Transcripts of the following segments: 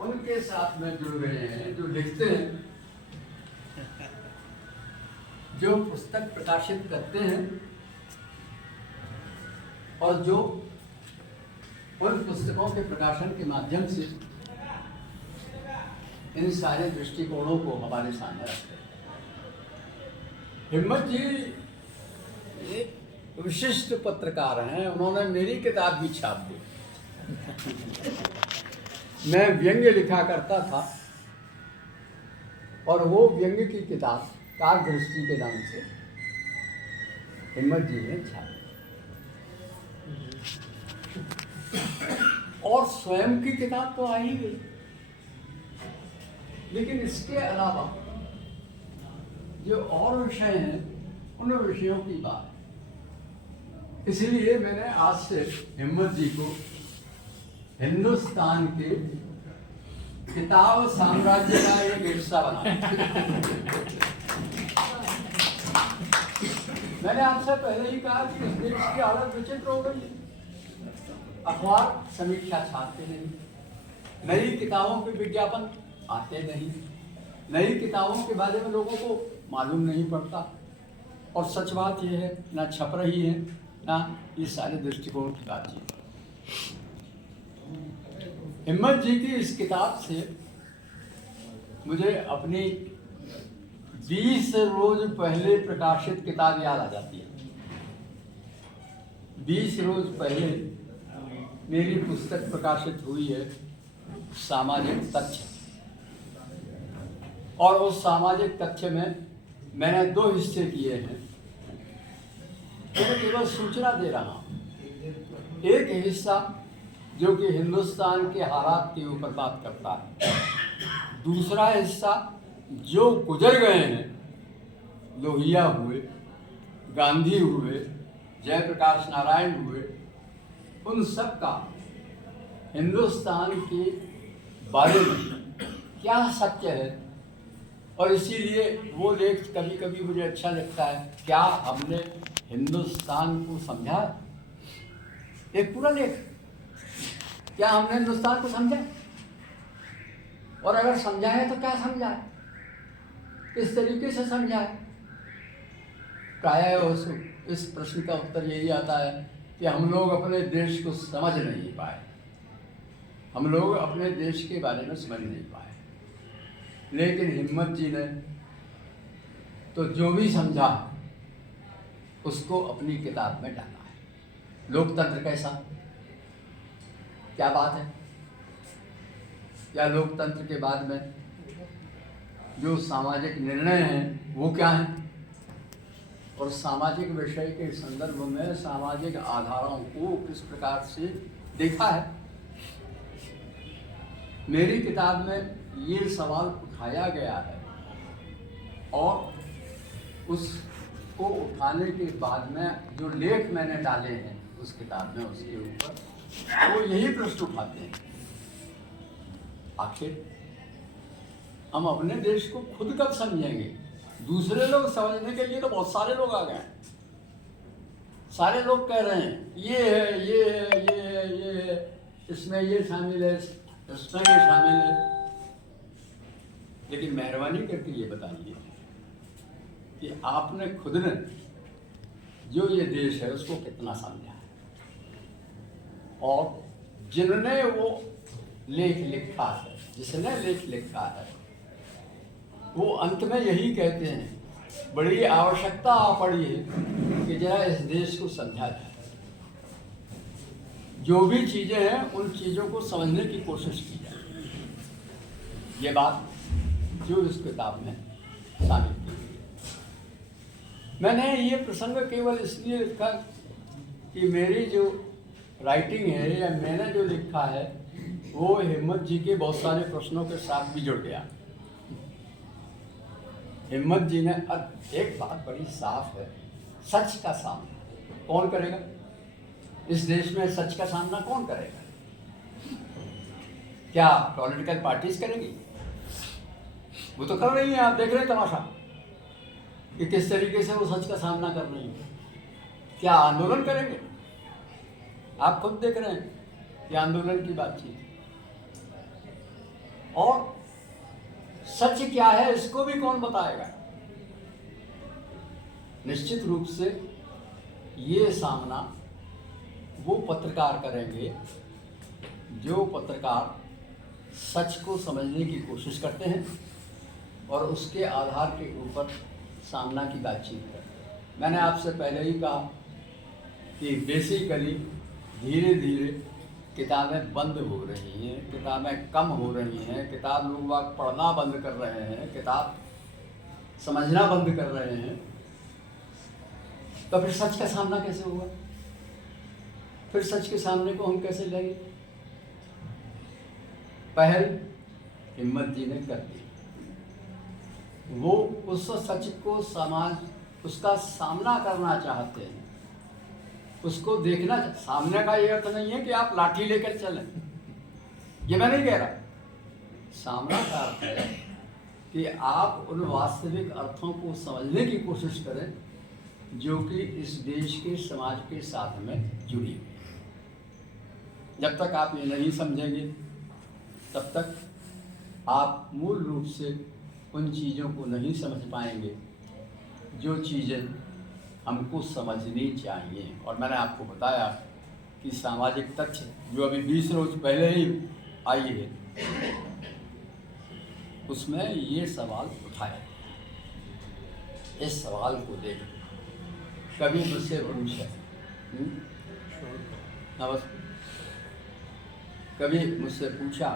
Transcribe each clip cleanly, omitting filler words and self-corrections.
उनके साथ में जुड़ गए हैं, जो लिखते हैं, जो पुस्तक प्रकाशित करते हैं और जो उन पुस्तकों के प्रकाशन के माध्यम से इन सारे दृष्टिकोणों को हमारे सामने रखते हैं। हिम्मत जी एक विशिष्ट पत्रकार हैं। उन्होंने मेरी किताब भी छाप दी। मैं व्यंग्य लिखा करता था और वो व्यंग्य की किताब काक दृष्टि के नाम से हिम्मत जी ने छापी और स्वयं की किताब तो आ ही गई, लेकिन इसके अलावा जो और विषय हैं उन विषयों की बात है। इसलिए मैंने आज से हिम्मत जी को हिंदुस्तान के किताब साम्राज्य का एक हिस्सा बनाया। मैंने आपसे पहले ही कहा कि इस देश की हालत विचित्र हो गई है। अखबार समीक्षा छापते नहीं, नई किताबों के विज्ञापन आते नहीं, नई किताबों के बारे में लोगों को मालूम नहीं पड़ता, और सच बात यह है ना छप रही है ना ये सारे दृष्टिकोण की बातचीत। हिम्मत जी की इस किताब से मुझे अपनी 20 रोज पहले प्रकाशित किताब याद आ जाती है। 20 रोज पहले मेरी पुस्तक प्रकाशित हुई है, सामाजिक तथ्य, और उस सामाजिक तथ्य में मैंने 2 हिस्से किए हैं। मैं केवल सूचना दे रहा हूँ। एक हिस्सा जो कि हिंदुस्तान के हालात के ऊपर बात करता है, दूसरा हिस्सा जो गुजर गए हैं, लोहिया हुए, गांधी हुए, जयप्रकाश नारायण हुए, उन सब का हिंदुस्तान के बारे में क्या सत्य है। और इसीलिए वो लेख कभी कभी मुझे अच्छा लगता है, क्या हमने हिंदुस्तान को समझा। एक पूरा लेख, क्या हमने हिंदुस्तान को समझा, और अगर समझा है तो क्या समझा है, किस तरीके से समझा है। प्रायः इस प्रश्न का उत्तर यही आता है कि हम लोग अपने देश को समझ नहीं पाए, हम लोग अपने देश के बारे में समझ नहीं पाए। लेकिन हिम्मत जी ने तो जो भी समझा उसको अपनी किताब में डाला है। लोकतंत्र कैसा, क्या बात है, या लोकतंत्र के बाद में जो सामाजिक निर्णय हैं वो क्या हैं, और सामाजिक विषय के संदर्भ में सामाजिक आधारों को किस प्रकार से देखा है। मेरी किताब में ये सवाल उठाया गया है, और उसको उठाने के बाद में जो लेख मैंने डाले हैं उस किताब में, उसके ऊपर वो यही प्रश्न उठाते हैं, आखिर हम अपने देश को खुद कब समझेंगे। दूसरे लोग समझने के लिए तो बहुत सारे लोग आ गए हैं, सारे लोग कह रहे हैं ये है, ये है, ये है, ये है, इसमें ये शामिल है, इसमें ये शामिल है। लेकिन मेहरबानी करके ये बताइए कि आपने खुद ने जो ये देश है उसको कितना समझा है, और जिन्होंने वो लेख लिखा है, जिसने लेख लिखा है, वो अंत में यही कहते हैं, बड़ी आवश्यकता आ पड़ी है कि जरा इस देश को समझा जाए, जो भी चीज़ें हैं उन चीज़ों को समझने की कोशिश की जाए। ये बात जो इस किताब में शामिल की गई। मैंने ये प्रसंग केवल इसलिए लिखा कि मेरी जो राइटिंग है या मैंने जो लिखा है वो हिम्मत जी के बहुत सारे प्रश्नों के साथ भी जुड़ गया। हिम्मत जी ने, एक बात बड़ी साफ है, सच का सामना कौन करेगा इस देश में? सच का सामना कौन करेगा? क्या पॉलिटिकल पार्टीज करेंगी? वो तो कर रही हैं, आप देख रहे हैं तमाशा कि किस तरीके से वो सच का सामना कर रही है। क्या आंदोलन करेंगे? आप खुद देख रहे हैं कि आंदोलन की बातचीत। और सच क्या है इसको भी कौन बताएगा? निश्चित रूप से ये सामना वो पत्रकार करेंगे जो पत्रकार सच को समझने की कोशिश करते हैं और उसके आधार के ऊपर सामना की बातचीत करते हैं। मैंने आपसे पहले ही कहा कि बेसिकली धीरे धीरे किताबें बंद हो रही हैं, किताबें कम हो रही हैं, किताब लोग बाग पढ़ना बंद कर रहे हैं, किताब समझना बंद कर रहे हैं। तो फिर सच का सामना कैसे होगा? फिर सच के सामने को हम कैसे लेंगे? पहल हिम्मत जी ने कर दी। वो उस सच को समाज उसका सामना करना चाहते हैं, उसको देखना। सामने का ये अर्थ नहीं है कि आप लाठी लेकर चलें, ये मैं नहीं कह रहा। सामना का अर्थ है कि आप उन वास्तविक अर्थों को समझने की कोशिश करें जो कि इस देश के समाज के साथ में जुड़ी हुई है। जब तक आप ये नहीं समझेंगे तब तक आप मूल रूप से उन चीज़ों को नहीं समझ पाएंगे जो चीज़ें हमको समझनी चाहिए। और मैंने आपको बताया कि सामाजिक तथ्य जो अभी 20 रोज पहले ही आई है, उसमें ये सवाल उठाया गया। इस सवाल को देख कभी मुझसे पूछा, कभी मुझसे पूछा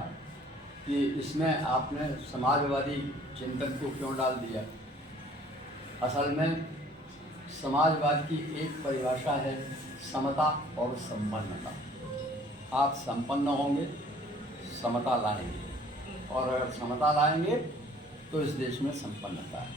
कि इसमें आपने समाजवादी चिंतन को क्यों डाल दिया? असल में समाजवाद की एक परिभाषा है समता और संपन्नता। आप संपन्न होंगे, समता लाएंगे, और अगर समता लाएंगे तो इस देश में संपन्नता है।